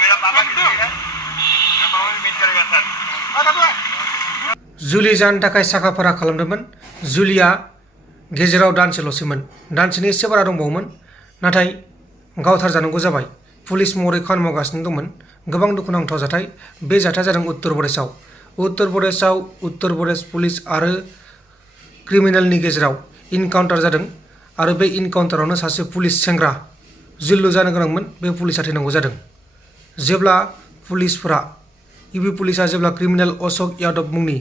मेरा पापा किधर है? मैं पापा से मीट करेगा सर। जुलि जानो थाखाय साखाफारा खालामदोंमोन। जुलिया गेजेराव दानसेल'सैमोन। दानसेनि एसे बारा दंबावोमोन, नाथाय गावथारजानांगौ जाबाय। पुलिस महरै खामानि मावगासिनो दंमोन। गोबां दुखुनांथाव जाथाय। बे जाथाया जादों उत्तर प्रदेशआव। उत्तर प्रदेश पुलिस आरो क्रिमिनेलनि गेजेराव इनकाउन्टार जादों आरो बे इनकाउन्टारावनो सासे पुलिस सेंग्रा जिल्लु जानो गोनांमोन। बे पुलिसा थैनांगौ जादों। जेब्ला पुलिसफोरा इउपि पुलिसा जेब्ला क्रिमिनेल अशोक यादव मुंनि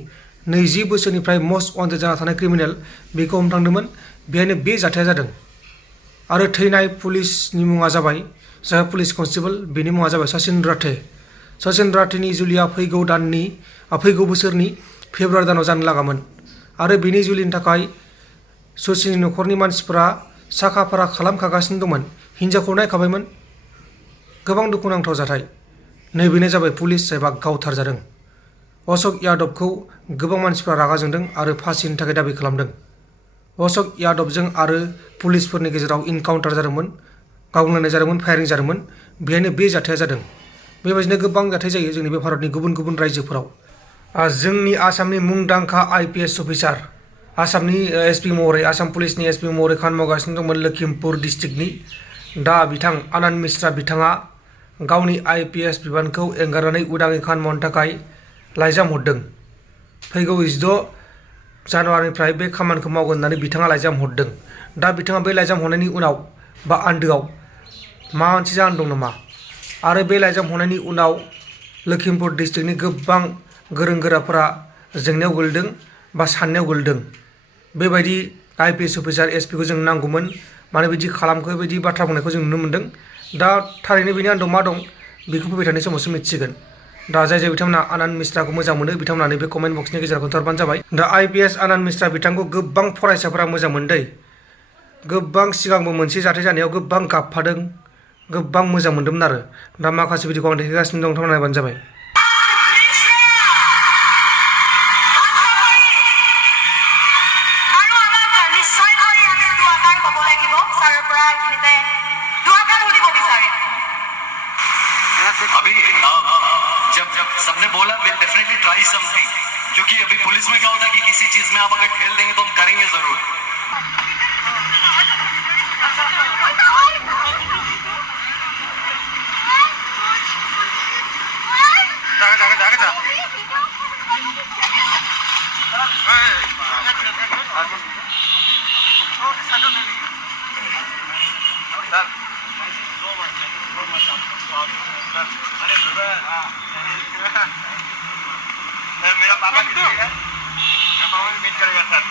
20 बोसोरनिफ्राय मस्ट वान्टेड जाना थानाय क्रिमिनेल बेखौ हमथांदोंमोन, बेहायनो बे जाथाया जादों। आरो थैनाय पुलिसनि मुङा जाबाय, जाय पुलिस कनस्टेबल, बेनि मुङा जाबाय सचिन राठे। सचिन राठेनि जुलिया फैगौ बोसोरनि फेब्रुवारि दानाव जानो लागामोन आरो बेनि जुलिनि थाखाय सचिननि न'खरनि मानसिफोरा साखाफारा खालामखागासिनो दंमोन। हिन्जावखौ नायखाबायमोन। गोबां दुखुनांथाव जाथाय। नैबेनो जाबाय पुलिस एबा गावथारजादों। अशोक यादवखौ गोबां मानसिफ्रा रागा जोंदों आरो फासिनि थाखाय दाबि खालामदों। अशोक यादवजों आरो पुलिसफोरनि गेजेराव इनकाउन्टार जादोंमोन, गावलायनाय जादोंमोन, फायारिं जादोंमन। बेहायनो बे जाथाया जादों। बेबायदिनो गोबां जाथाय जायो जोंनि बे भारतनि गुबुन गुबुन रायजोफोराव। जोंनि आसामनि मुंदांखा IPS अफिसार, आसामनि SP महरै, आसाम पुलिसनि SP महरै खामानि मावगासिनो दंमोन लखिमपुर डिस्ट्रिक्टनि। दा बिथां आनन्द मिश्रा बिथाङा गावनि IPS बिबानखौ एंगारनानै उदाङै खामानि मावनो थाखाय लाइजाम हरदों। फैगौ 16 जानुवारिनिफ्राय बे खामानिखौ मावगोन होननानै बिथाङा लाइजाम हरदों। दा बिथाङा बे लाइजाम हरनायनि उनाव बा आन्दोआव माबा मोनसे जाहोन दं नामा? आरो बे लाइजाम हरनायनि उनाव लखिमपुर डिस्ट्रिक्टनि गोबां गोरों गोराफोरा जेंनायाव गोलैदों बा साननायाव गोलैदों। बेबायदि IPS अफिसार SP खौ जों नांगौमोन, मानो बिदि खालामखो, बेबायदि बाथ्रा बुंनायखौ जों नुनो मोन्दों। दा थारैनो बेनि आन्दोआव मा दं बेखौ फैबाय थानाय समावसो मिथिसिगोन। दा जाय बिथांमोना आनन्द मिश्राखौ मोजां मोनो बिथांमोना नैबे कमेन्ट बक्सनि गेजेराव खोन्थाहरबानो जाबाय। दा IPS आनन्द मिश्रा बिथांखौ गोबां फरायसाफोरा मोजां मोनदों। गोबां सिगांबो मोनसे जाथाय जानायाव गोबां गाबफादों, गोबां मोजां मोन्दोंमोन आरो। दा माखासे भिडिअखौ आं देखायगासिनो दं, नोंथांमोना नायबानो जाबाय। अभी जब सबने बोला we'll definitely try something, क्योंकि अभी पुलिस में क्या होता है कि किसी चीज में आप अगर खेल देंगे तो हम करेंगे जरूर। मेरा पापा किधर है? मैं पापा से मीट करेगा सर।